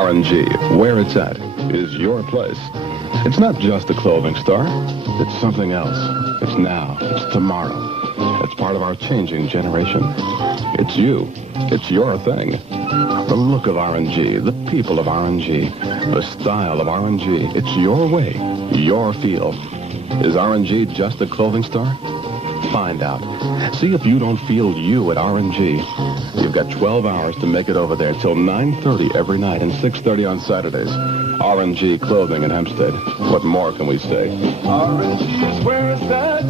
R&G, where it's at, is your place. It's not just a clothing store. It's something else. It's now. It's tomorrow. It's part of our changing generation. It's you. It's your thing. The look of R&G, the people of R&G, the style of R&G. It's your way, your feel. Is R&G just a clothing store? Find out. See if you don't feel you at R&G. You've got 12 hours to make it over there till 9:30 every night and 6:30 on Saturdays. R&G Clothing in Hempstead. What more can we say? R&G is where it's at,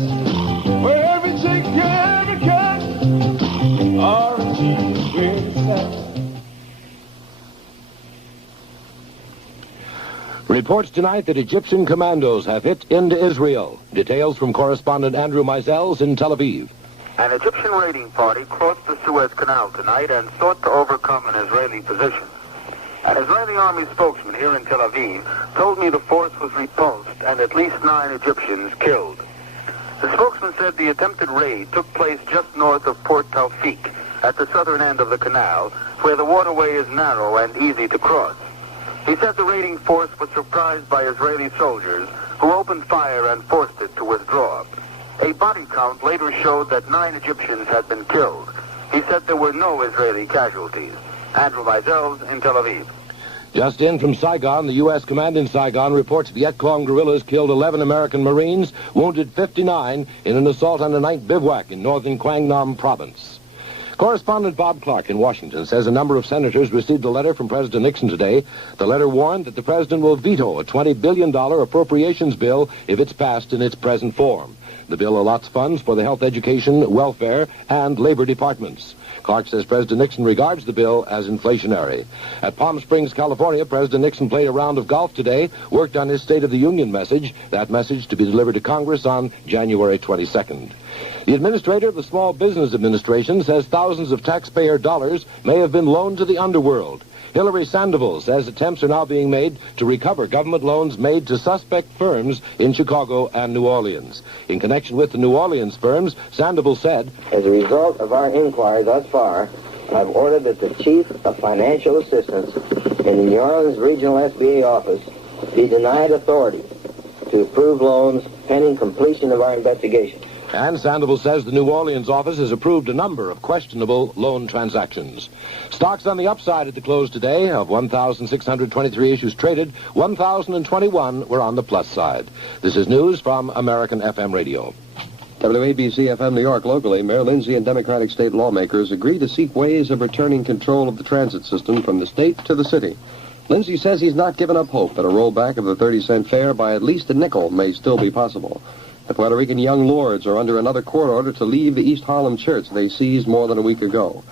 where every chick, every cat. R&G is where it's at. Reports tonight that Egyptian commandos have hit into Israel. Details from correspondent Andrew Meisels in Tel Aviv. An Egyptian raiding party crossed the Suez Canal tonight and sought to overcome an Israeli position. An Israeli army spokesman here in Tel Aviv told me the force was repulsed and at least 9 Egyptians killed. The spokesman said the attempted raid took place just north of Port Tawfiq at the southern end of the canal, where the waterway is narrow and easy to cross. He said the raiding force was surprised by Israeli soldiers who opened fire and forced it to withdraw. A body count later showed that 9 Egyptians had been killed. He said there were no Israeli casualties. Andrew Meisels in Tel Aviv. Just in from Saigon, the U.S. command in Saigon reports Viet Cong guerrillas killed 11 American Marines, wounded 59 in an assault on a night bivouac in northern Quang Nam province. Correspondent Bob Clark in Washington says a number of senators received a letter from President Nixon today. The letter warned that the president will veto a $20 billion appropriations bill if it's passed in its present form. The bill allots funds for the health, education, welfare, and labor departments. Clark says President Nixon regards the bill as inflationary. At Palm Springs, California, President Nixon played a round of golf today, worked on his State of the Union message, that message to be delivered to Congress on January 22nd. The administrator of the Small Business Administration says thousands of taxpayer dollars may have been loaned to the underworld. Hillary Sandoval says attempts are now being made to recover government loans made to suspect firms in Chicago and New Orleans. In connection with the New Orleans firms, Sandoval said, as a result of our inquiry thus far, I've ordered that the Chief of Financial Assistance in the New Orleans Regional SBA office be denied authority to approve loans pending completion of our investigation. And Sandoval says the New Orleans office has approved a number of questionable loan transactions. Stocks on the upside at the close today. Of 1,623 issues traded, 1,021 were on the plus side. This is news from American FM Radio. WABC FM New York locally, Mayor Lindsay and Democratic state lawmakers agreed to seek ways of returning control of the transit system from the state to the city. Lindsay says he's not given up hope that a rollback of the 30-cent fare by at least a nickel may still be possible. The Puerto Rican young lords are under another court order to leave the East Harlem church they seized more than a week ago.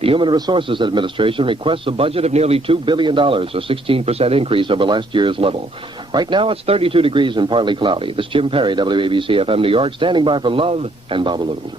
The Human Resources Administration requests a budget of nearly $2 billion, a 16% increase over last year's level. Right now, it's 32 degrees and partly cloudy. This is Jim Perry, WABC FM New York, standing by for Love and Babaloo.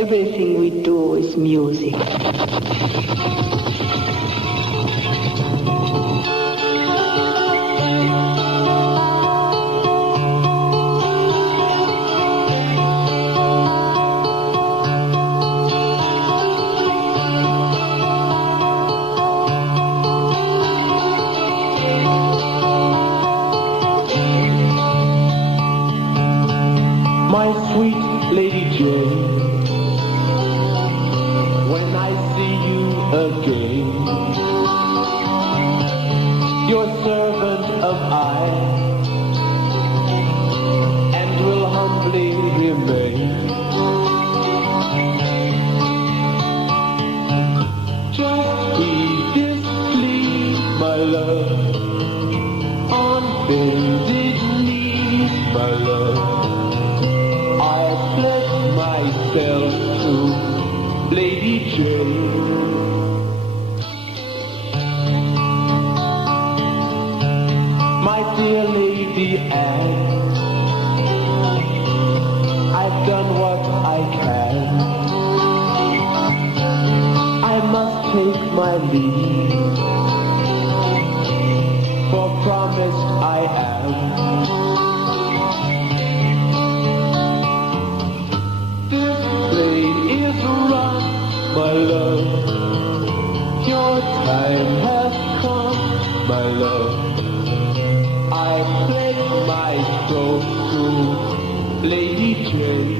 everything we do is music. My sweet Lady Jane, when I see you again, your servant am I, and will humbly remain. Just heed this plea, my love, on bended knees, my love. I pledge myself to Lady Jane. My dear Lady Anne, I've done what I can. I must take my leave, for promised I am. My love, your time has come, my love. I pledge my soul to Lady Jane.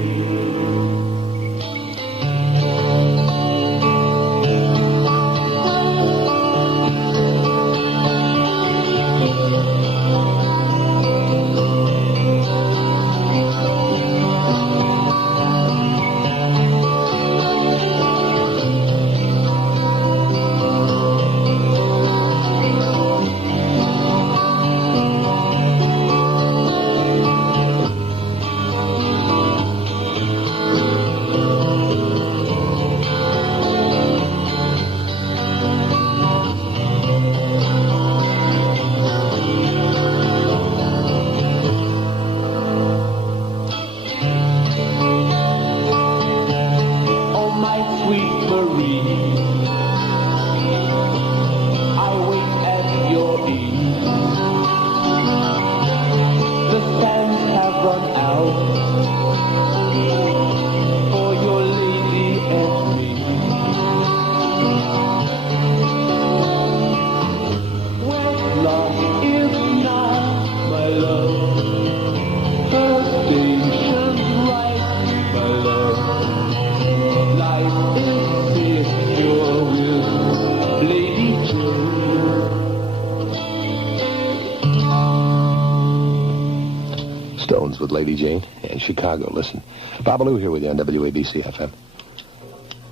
With Lady Jane in Chicago. Listen, Babalu here with you on WABC FM.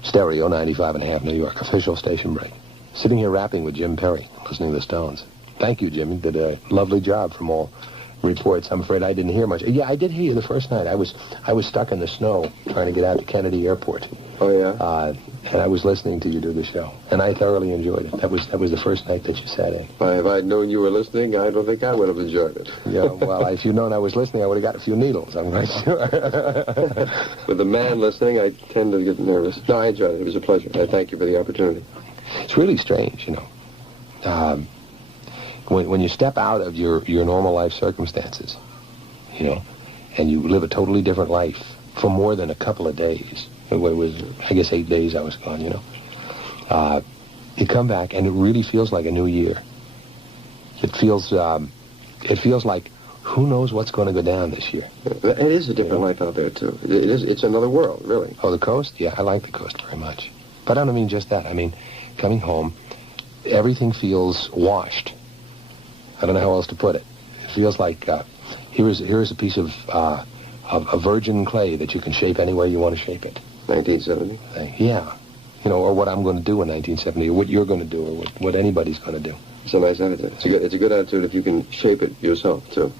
Stereo 95.5 New York. Official station break. Sitting here rapping with Jim Perry, listening to the Stones. Thank you, Jim. You did a lovely job from all reports. I'm afraid I didn't hear much. Yeah, I did hear you the first night. I was stuck in the snow trying to get out to Kennedy Airport. Oh, yeah? And I was listening to you do the show, and I thoroughly enjoyed it. That was the first night that you sat in. If I'd known you were listening, I don't think I would have enjoyed it. Yeah, well, if you'd known I was listening, I would have got a few needles, I'm quite sure. With a man listening, I tend to get nervous. No, I enjoyed it. It was a pleasure. I thank you for the opportunity. It's really strange, you know. When you step out of your normal life circumstances, you know, and you live a totally different life for more than a couple of days. It was, I guess, 8 days I was gone, you know. You come back, and it really feels like a new year. It feels like who knows what's going to go down this year. It is a different life out there, too. It is. It's another world, really. Oh, the coast? Yeah, I like the coast very much. But I don't mean just that. I mean, coming home, everything feels washed. I don't know how else to put it. It feels like here's a piece of virgin clay that you can shape any way you want to shape it. 1970? Yeah. You know, or what I'm going to do in 1970, or what you're going to do, or what anybody's going to do. It's a nice attitude. It's a good attitude if you can shape it yourself, too.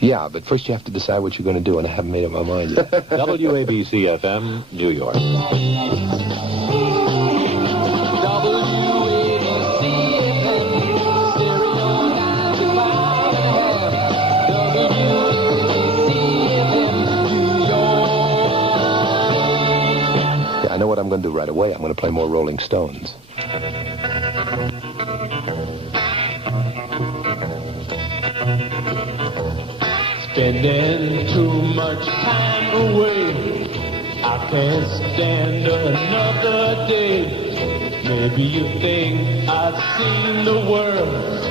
Yeah, but first you have to decide what you're going to do, and I haven't made up my mind yet. WABC FM, New York. right away. I'm going to play more Rolling Stones. Spending too much time away, I can't stand another day. Maybe you think I've seen the world,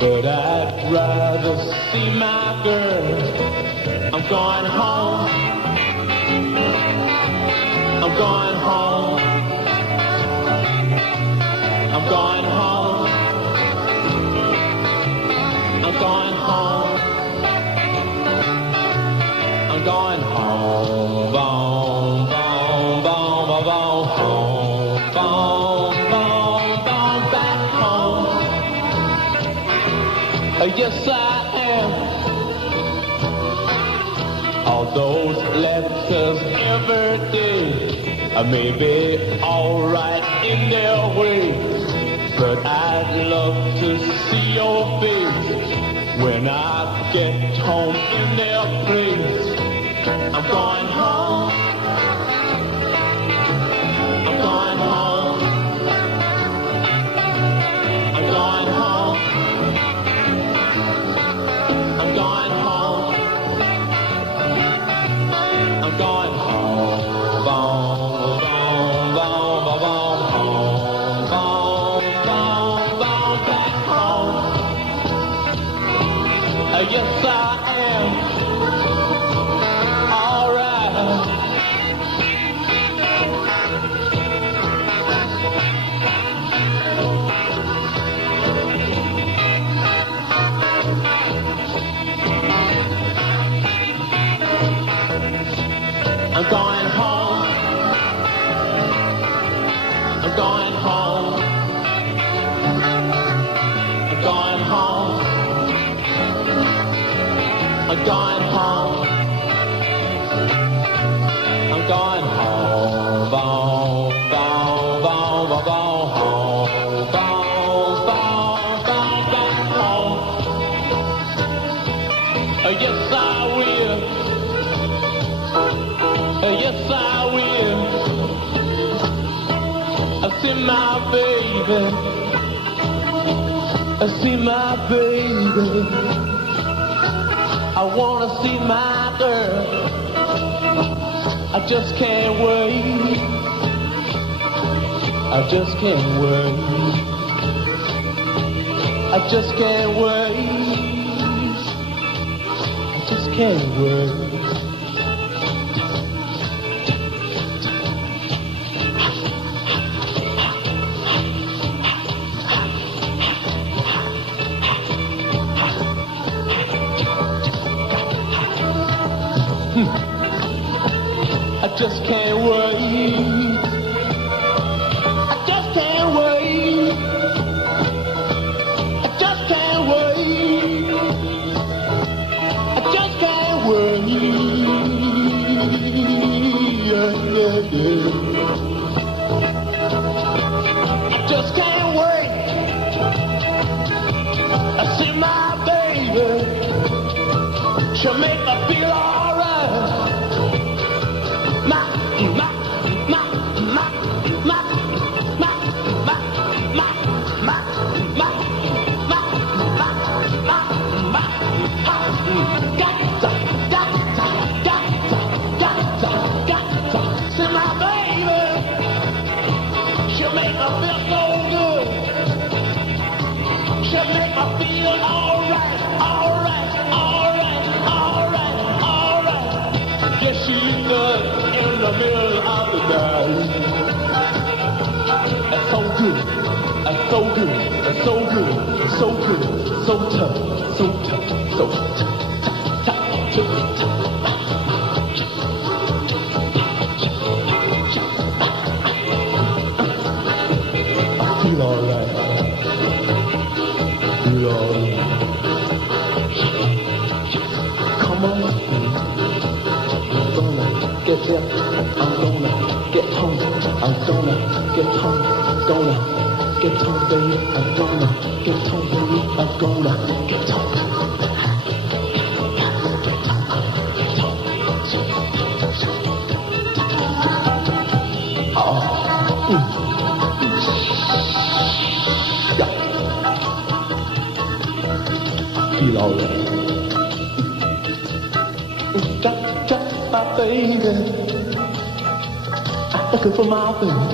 but I'd rather see my girl. I'm going home. I'm going home. I'm going home. I'm going home. I'm going home. Boom, boom, boom, boom, boom, home. Boom, boom, boom, back home. Yes, I am. All those letters every day may be all right in their way, but I'd love to see your face when I get home in their place. I'm going home. I'm going home. I'm going home. I'm going home. I'm going home. Boom, boom, boom, boom, home. Boom, boom, boom, back home. Yes, I am. All right. I'm going home. I'm going home. I'm going home. I'm going home. I'm going home. Boom, boom, boom, boom, boom, home. Boom, boom, boom, back home. Yes, I will. Yes, I will. I see my baby. I see my baby. I wanna see my girl. I just can't wait. I just can't wait. I just can't wait. I just can't wait. I just can't wait. I just can't wait. I just can't wait. I just can't wait. Yeah, yeah, yeah. I just can't wait. I see my baby. She'll make me feel alright. See my baby, she'll make me feel so good. She'll make me feel alright, alright, alright, alright, alright. Yes, she does in the middle of the night. That's so good, that's so good, that's so good, so good, so tough, so tough, so tough, tough, tough, tough. Feel alright. Feel alright. Come on. I'm gonna get there. I'm gonna get home. I'm gonna get home. Gonna get home, baby. I'm gonna get home, baby. I'm gonna get home. Oh. feel alright. Just my baby, I'm looking for my baby.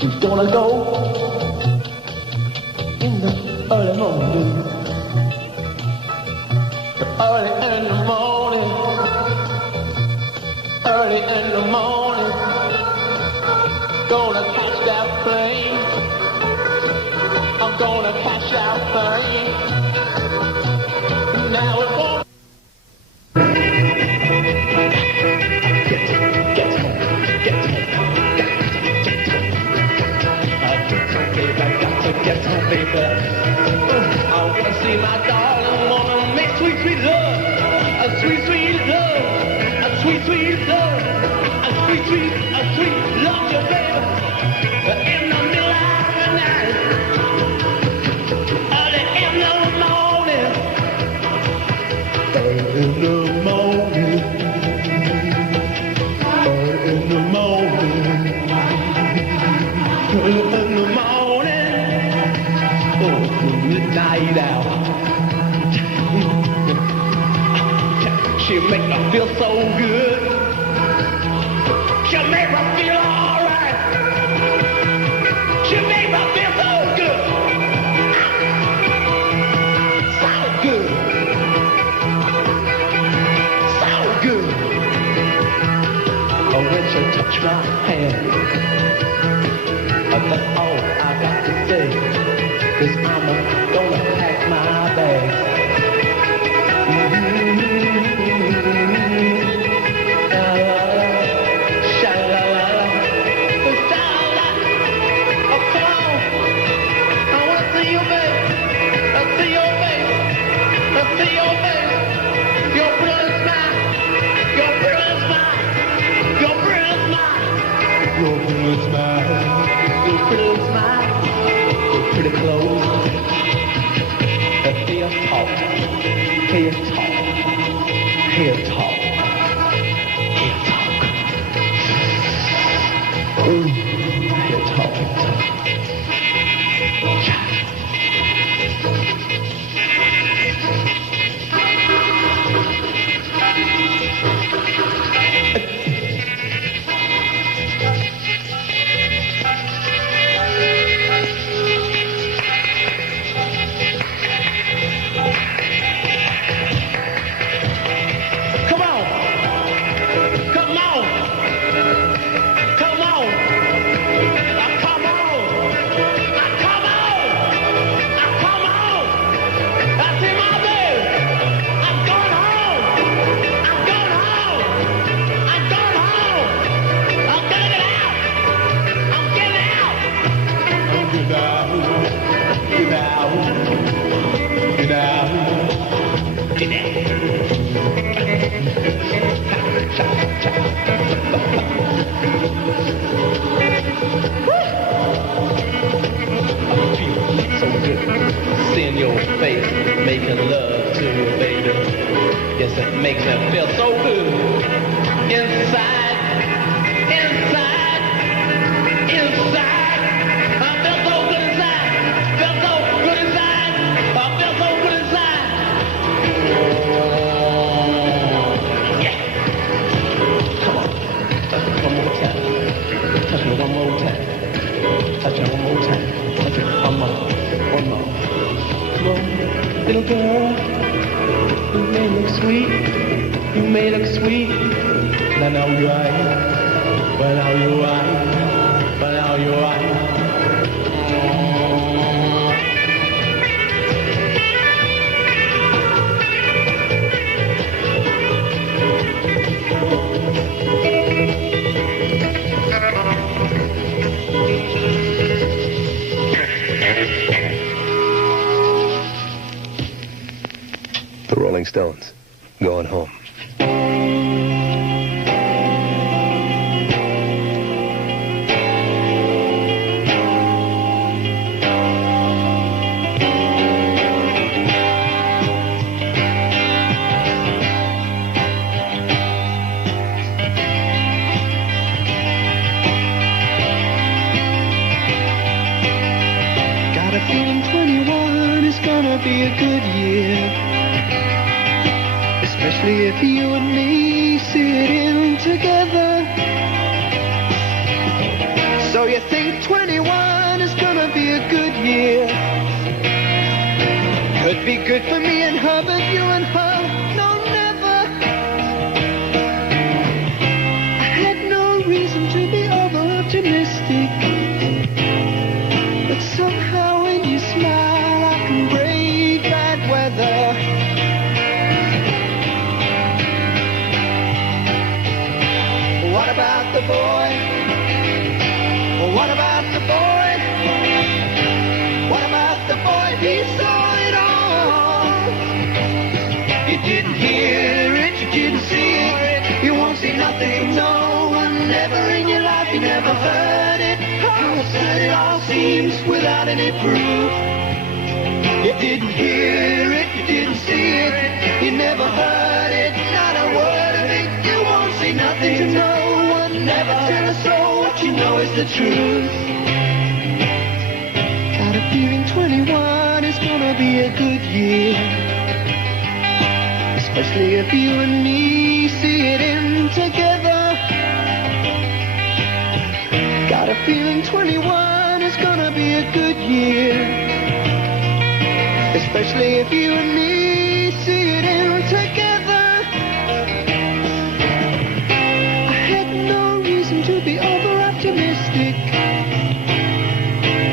He's gonna go in the early morning. Early in the morning. Early in the morning. Gonna catch that plane. I'm gonna catch that plane. Now it won't. Get home, baby. I wanna see my darling, wanna make sweet, sweet love. A sweet, sweet love. A sweet, sweet love. A sweet, sweet, love you, baby. In the middle of the night. Early in the morning. Early in the morning. Early in the morning. Early in the morning. Night out. She make me feel so good. She make me feel alright. She make me feel so good. So good. So good. Oh, when she touch my hand, that's all I got to say. 'Cause I'm gonna pack my bags. Sha-la-la-la. Sha-la-la. Oh, come on. I wanna see your face. I see your face. I see your face. Your pretty smile. Your pretty smile. Your pretty smile. Your pretty smile. Your pretty smile. Pretty clothes. Hear talk. Hear talk. Hear talk. Hear talk. Hear talk. Seeing your face, making love to you, baby. Yes, it makes me feel so good. Inside, inside, inside. I feel so good inside. Feel so good inside. I feel so good inside. Yeah. Come on. Touch me one more time. Touch me one more time. Touch me one more time. Touch me one more. One more. Little girl, you may look sweet, you may look sweet, but now you're right, but now you're right, but now you're right. The Rolling Stones, Going Home. Got a feeling 21 is gonna be a good year. year, especially if you and me sitting together. So you think 21 is gonna be a good year? Could be good for me and her, but you and her, no, never. I had no reason to be over-optimistic, but somehow when you smile, I can brave bad weather. What about the boy? What about the boy? What about the boy? He saw it all. You didn't hear it, you didn't see it. You won't see nothing, no one, never in your life. You never heard it. How absurd it all seems without any proof. You didn't hear it, you didn't see it. You never heard it, not a word of it. You won't see nothing to no one, never tell a soul. What you know is the truth. Got a feeling 21 is gonna be a good year, especially if you and me see it in together. Got a feeling 21 is gonna be a good year, especially if you and me see it in together. I had no reason to be over-optimistic,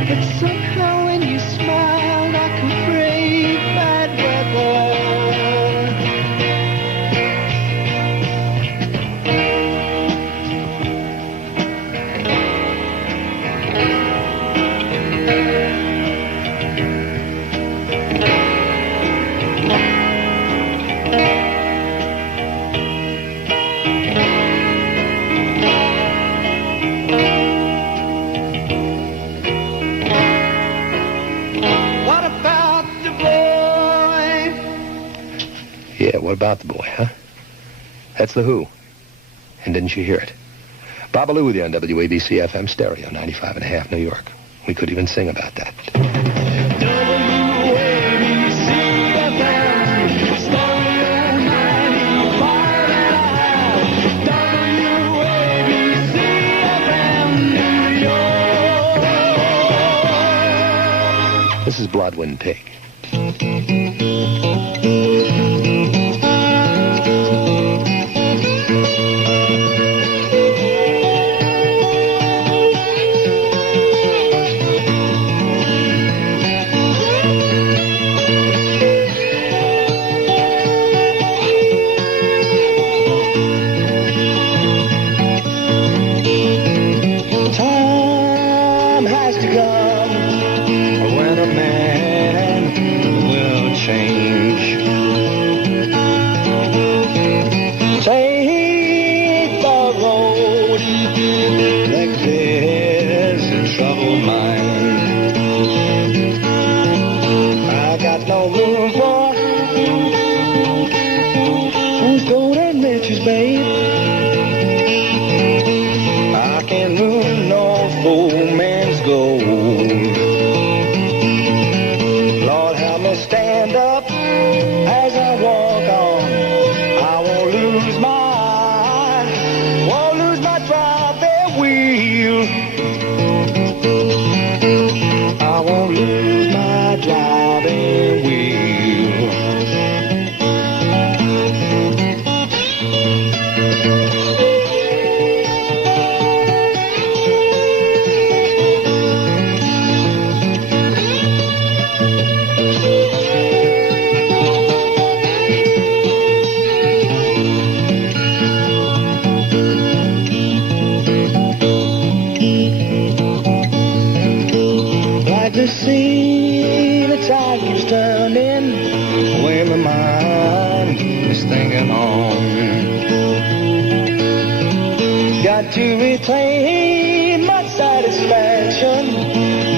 but somehow when you smiled, I could brave bad weather. Yeah, what about the boy, huh? That's The Who. And didn't you hear it? Babalu with you on WABC FM Stereo, 95.5 New York. We could even sing about that. WABC FM, Stereo 95.5. WABC FM, New York. This is Bloodwind Pig. Time has to come when a man will change. Take the road that clears a troubled mind. I got no room for who's golden riches, babe. I can't ruin no fool man's gold. Lord, help me stand up as I walk on. I won't lose my driving wheel. I won't lose my driving wheel. Like the sea, the tide keeps turning, where my mind is thinking on. Got to retain my satisfaction,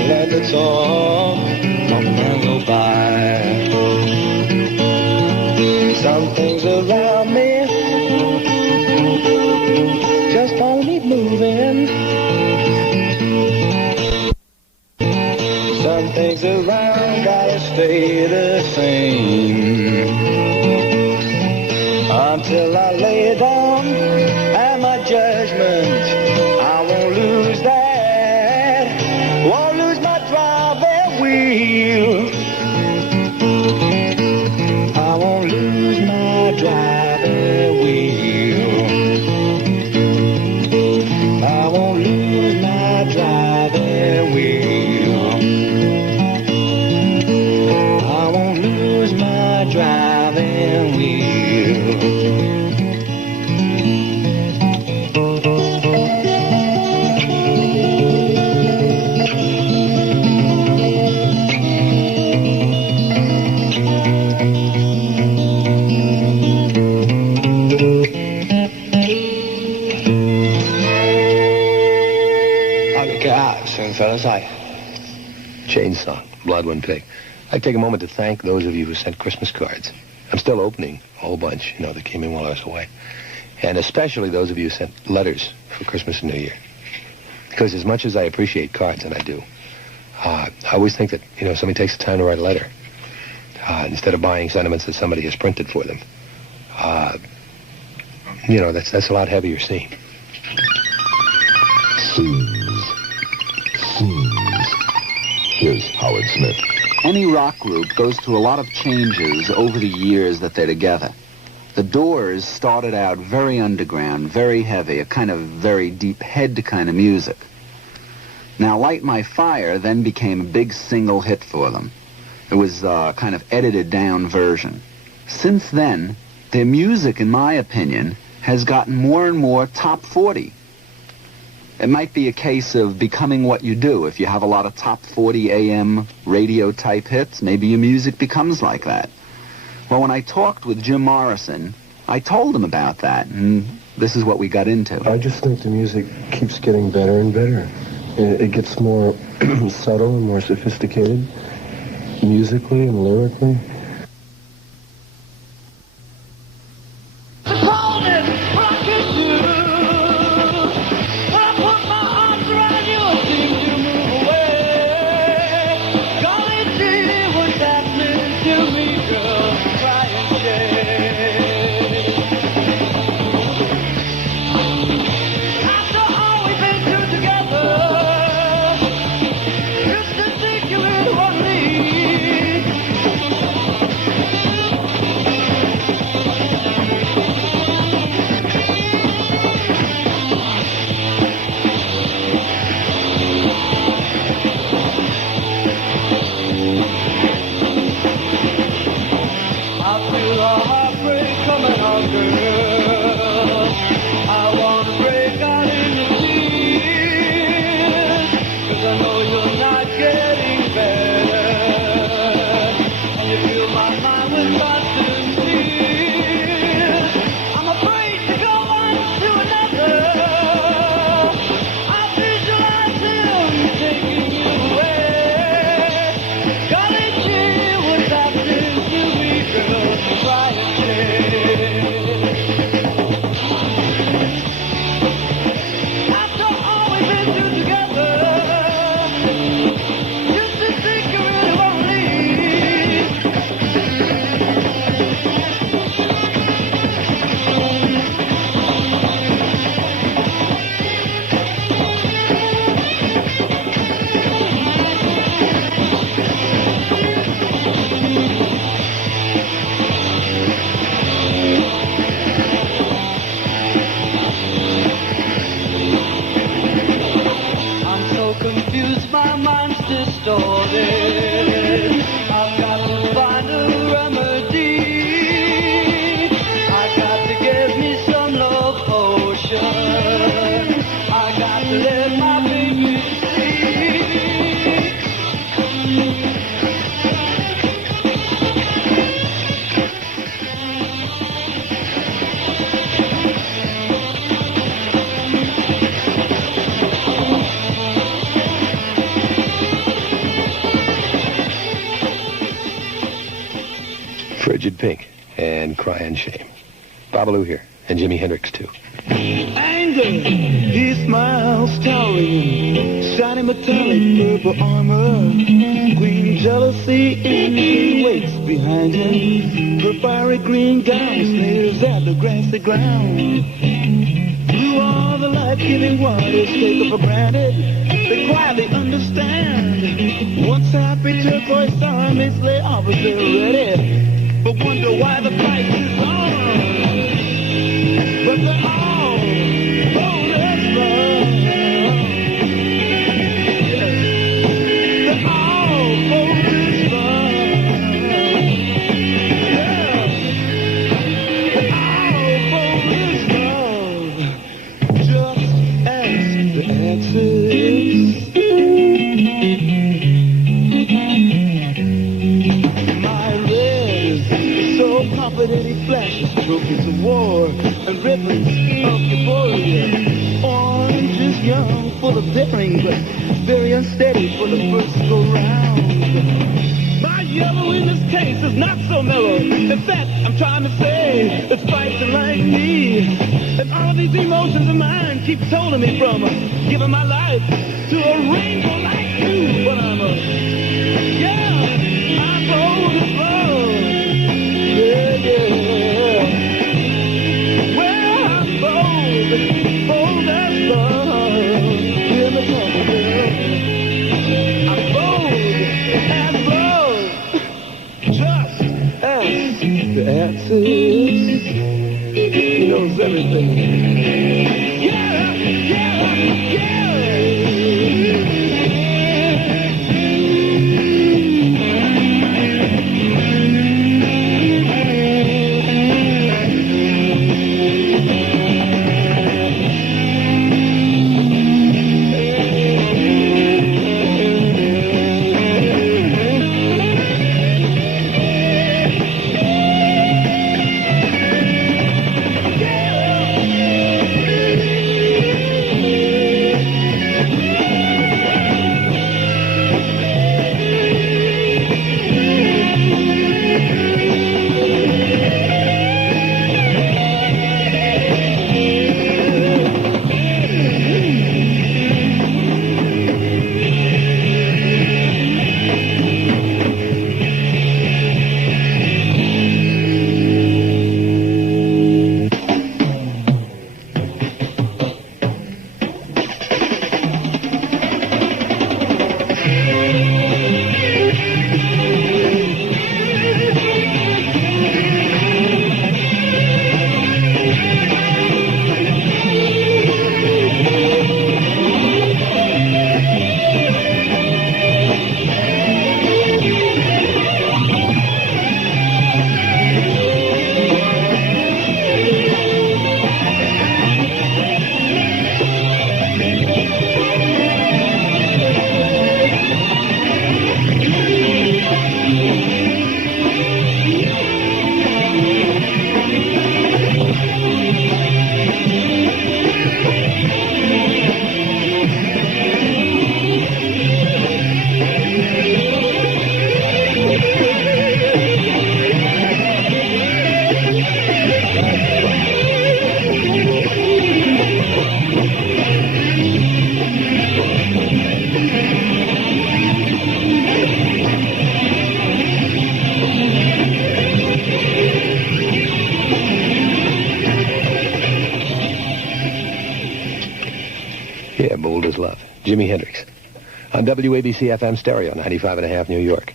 let the talk of man go by. Some things around me just don't need moving. Some things around gotta stay the same. until I lay down. And my judgment, I won't lose that. Won't lose my driving wheel. I won't lose my driving wheel. I won't lose my driving wheel. I won't lose my driving wheel. Fellas, Chainsaw, Blood One Pig. I'd take a moment to thank those of you who sent Christmas cards. I'm still opening a whole bunch, that came in while I was away. And especially those of you who sent letters for Christmas and New Year. Because as much as I appreciate cards, and I do, I always think that, somebody takes the time to write a letter. Instead of buying sentiments that somebody has printed for them. That's a lot heavier scene. Here's Howard Smith. Any rock group goes through a lot of changes over the years that they're together. The Doors started out very underground, very heavy, a kind of very deep head kind of music. Now, Light My Fire then became a big single hit for them. It was a kind of edited down version. Since then, their music, in my opinion, has gotten more and more top 40. It might be a case of becoming what you do. If you have a lot of top 40 AM radio-type hits, maybe your music becomes like that. Well, when I talked with Jim Morrison, I told him about that, and this is what we got into. I just think the music keeps getting better and better. It gets more subtle and more sophisticated, musically and lyrically. Frigid Pink and Cry and Shame. Babalu here, and Jimi Hendrix too. Anger, he smiles towering, shiny metallic purple armor. Queen jealousy waits behind him. Her fiery green gown sneers at the grassy ground. Blue are the life-giving waters taken for granted. They quietly understand. Once happy turquoise armies lay opposite ready, but wonder why the price is on. But they're all bonus love. They're all bonus love. Yeah. They're all bonus love. Just as the exes. My red is so confident he flashes trophies of war and ribbons of euphoria. Orange is young, full of daring, but very unsteady for the first go-round. My yellow in this case is not so mellow. In fact, I'm trying to say it's fighting like me. And all of these emotions of mine keep holding me from giving my life to a rainbow like you. But I'm bold as love. Yeah, yeah. Well, I'm bold as love. Hear me talking, girl. I'm bold as love. Just as the axis. He knows everything. Yeah, yeah, yeah. Yeah, bold as love. Jimi Hendrix. On WABC FM stereo, 95.5 New York.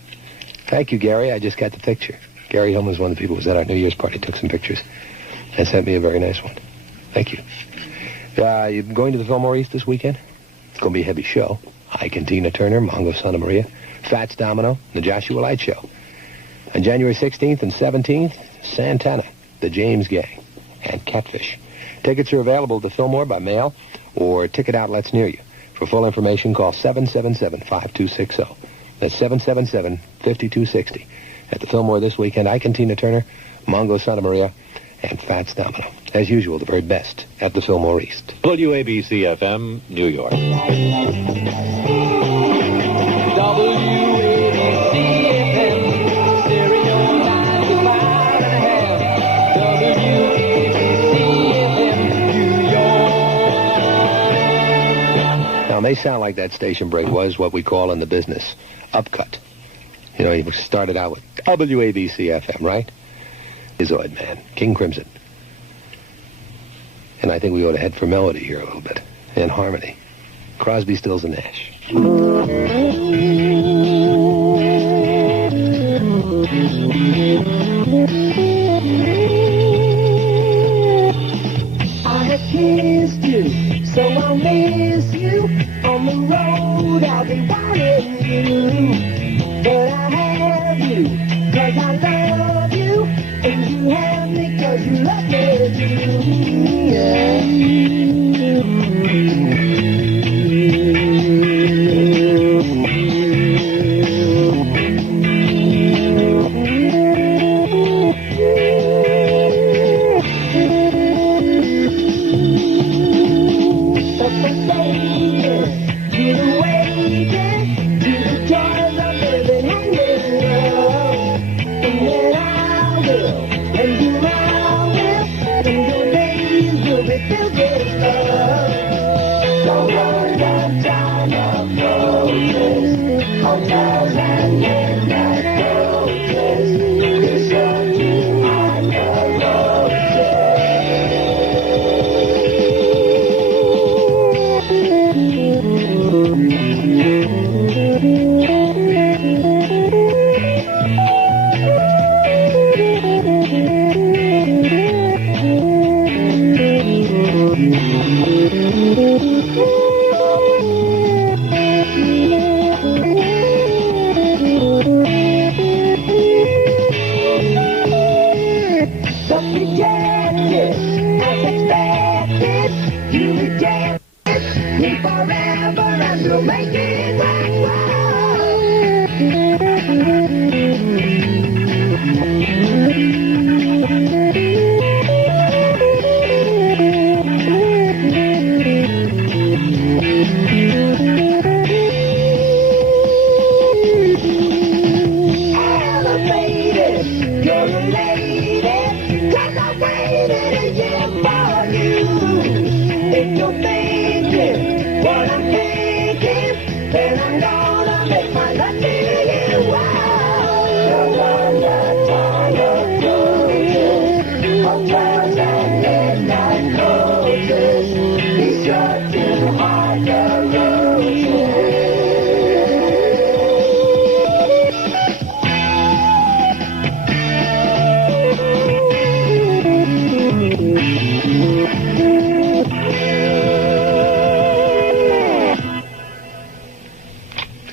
Thank you, Gary. I just got the picture. Gary Hillman was one of the people who was at our New Year's party, took some pictures, and sent me a very nice one. Thank you. You going to the Fillmore East this weekend? It's going to be a heavy show. Ike and Tina Turner, Mongo Santa Maria, Fats Domino, the Joshua Light Show. On January 16th and 17th, Santana, the James Gang, and Catfish. Tickets are available at the Fillmore by mail or ticket outlets near you. For full information, call 777-5260. That's 777-5260. At the Fillmore this weekend, Ike and Tina Turner, Mongo Santa Maria, and Fats Domino. As usual, the very best at the Fillmore East. WABC FM, New York. WABC FM, stereo 95.5. WABC FM, New York. sound like that station break was what we call in the business upcut. You know, he started out with WABC FM, right? Izoid, man. King Crimson. And I think we ought to head for melody here a little bit. And harmony. Crosby, Stills, and Nash. I have kissed you, so I'll miss you. On the road, I'll be wanting you. But I have you, 'cause I love you. And you have me, 'cause you love me too. Yeah.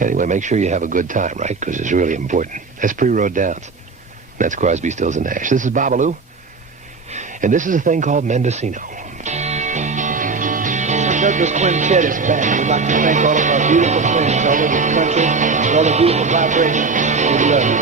Anyway, make sure you have a good time, right? Because it's really important. That's Pre-Road Downs. That's Crosby, Stills, and Nash. This is Babalu, and this is a thing called Mendocino. Douglas Quintet is back. We'd like to thank all of our beautiful friends all over the country for all the beautiful vibrations. We love you.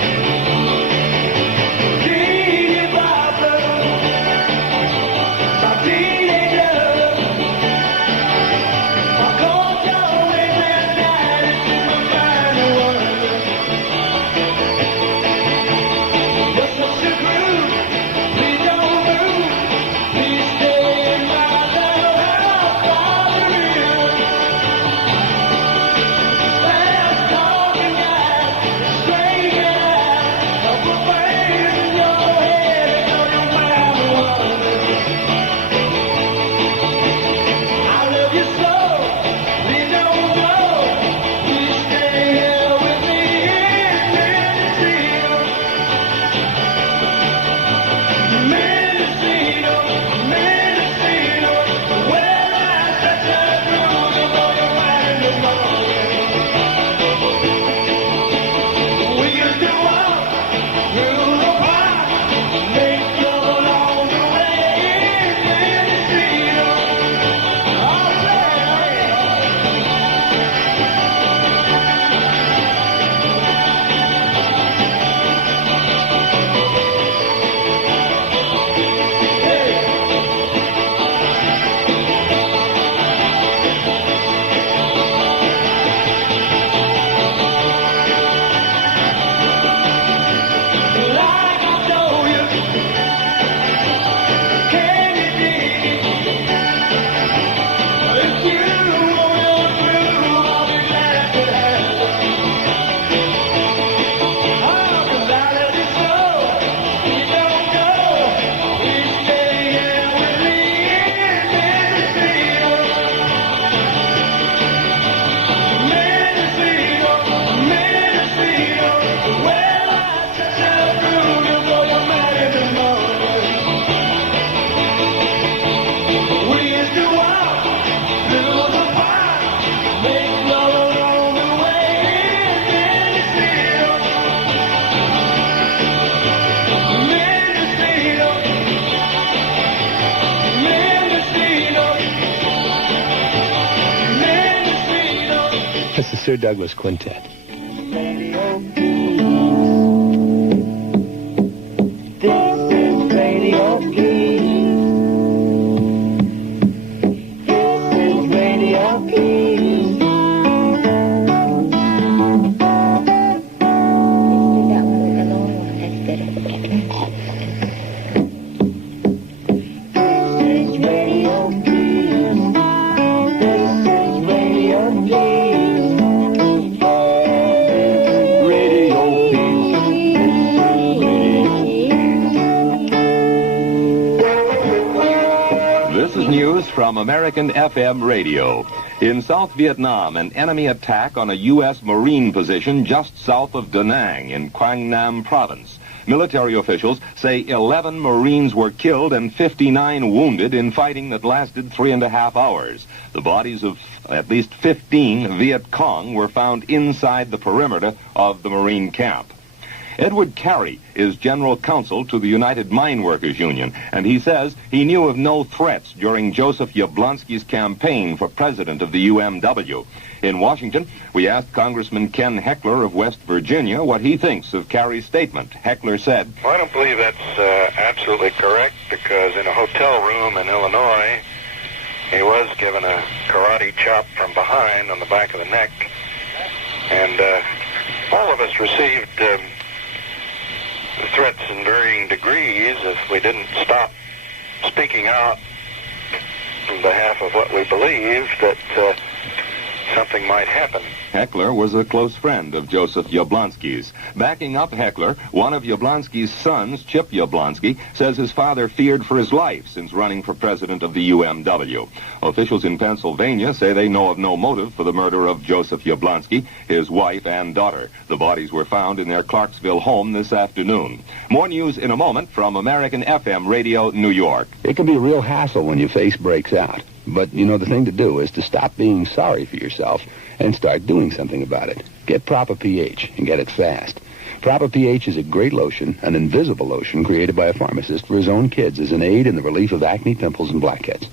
the Sir Douglas Quintet. Radio Keys. This is Radio Keys. This is Radio Keys. From American FM radio. In South Vietnam, an enemy attack on a U.S. Marine position just south of Da Nang in Quang Nam province. Military officials say 11 Marines were killed and 59 wounded in fighting that lasted 3.5 hours. The bodies of at least 15 Viet Cong were found inside the perimeter of the Marine camp. Edward Carey is general counsel to the United Mine Workers Union, and he says he knew of no threats during Joseph Yablonsky's campaign for president of the UMW. In Washington, we asked Congressman Ken Heckler of West Virginia what he thinks of Carey's statement. Heckler said, "Well, I don't believe that's absolutely correct, because in a hotel room in Illinois, he was given a karate chop from behind on the back of the neck, and all of us received threats in varying degrees if we didn't stop speaking out on behalf of what we believed, that something might happen." Heckler was a close friend of Joseph Yablonsky's. Backing up Heckler, one of Yablonsky's sons, Chip Yablonsky, says his father feared for his life since running for president of the UMW. Officials in Pennsylvania say they know of no motive for the murder of Joseph Yablonsky, his wife, and daughter. The bodies were found in their Clarksville home this afternoon. More news in a moment from American FM Radio, New York. It can be a real hassle when your face breaks out. But, you know, the thing to do is to stop being sorry for yourself and start doing something about it. Get Proper pH and get it fast. Proper pH is a great lotion, an invisible lotion created by a pharmacist for his own kids as an aid in the relief of acne, pimples, and blackheads.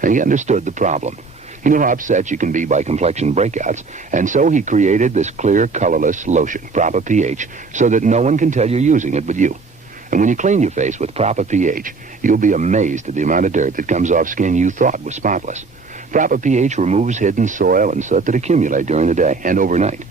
And he understood the problem. He knew how upset you can be by complexion breakouts, and so he created this clear, colorless lotion, Proper pH, so that no one can tell you're using it but you. And when you clean your face with Proper pH, you'll be amazed at the amount of dirt that comes off skin you thought was spotless. Proper pH removes hidden soil and soot that accumulate during the day and overnight.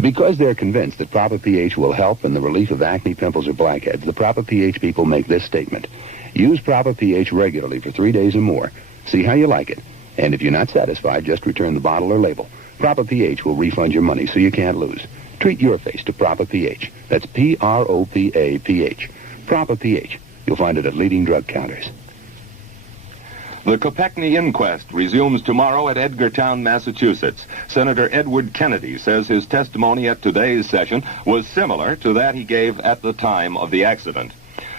Because they're convinced that Proper pH will help in the relief of acne, pimples, or blackheads, the Proper pH people make this statement: use Proper pH regularly for 3 days or more. See how you like it. And if you're not satisfied, just return the bottle or label. Proper pH will refund your money so you can't lose. Treat your face to Proper pH. That's P-R-O-P-A-P-H. Proper pH. You'll find it at leading drug counters. The Kopechne inquest resumes tomorrow at Edgartown, Massachusetts. Senator Edward Kennedy says his testimony at today's session was similar to that he gave at the time of the accident.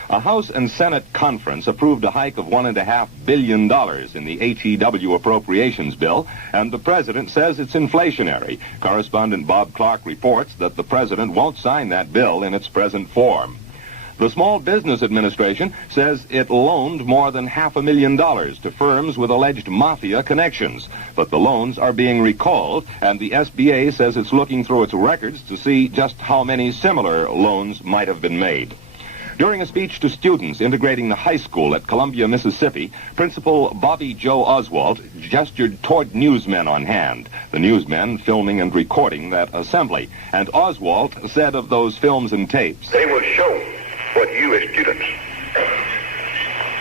A House and Senate conference approved a hike of $1.5 billion in the HEW appropriations bill, and the president says it's inflationary. Correspondent Bob Clark reports that the president won't sign that bill in its present form. The Small Business Administration says it loaned more than $500,000 to firms with alleged mafia connections, but the loans are being recalled, and the SBA says it's looking through its records to see just how many similar loans might have been made. During a speech to students integrating the high school at Columbia, Mississippi, Principal Bobby Joe Oswalt gestured toward newsmen on hand, the newsmen filming and recording that assembly. And Oswalt said of those films and tapes, "They will show what you as students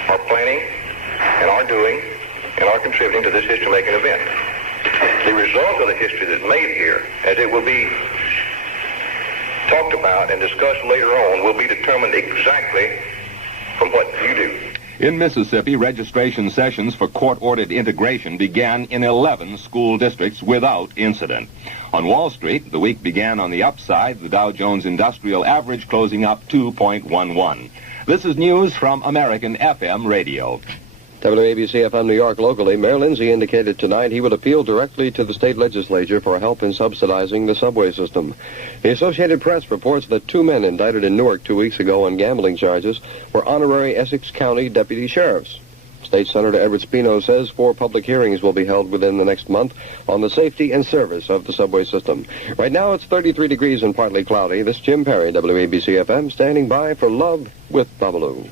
are planning and are doing and are contributing to this history-making event. The result of the history that's made here, as it will be talked about and discussed later on, will be determined exactly from what you do." In Mississippi, registration sessions for court-ordered integration began in 11 school districts without incident. On Wall Street, the week began on the upside, the Dow Jones Industrial Average closing up 2.11. This is news from American FM Radio. WABC FM New York locally, Mayor Lindsay indicated tonight he would appeal directly to the state legislature for help in subsidizing the subway system. The Associated Press reports that 2 men indicted in Newark 2 weeks ago on gambling charges were honorary Essex County deputy sheriffs. State Senator Everett Spino says 4 public hearings will be held within the next month on the safety and service of the subway system. Right now it's 33 degrees and partly cloudy. This is Jim Perry, WABC FM, standing by for Love with Babalu.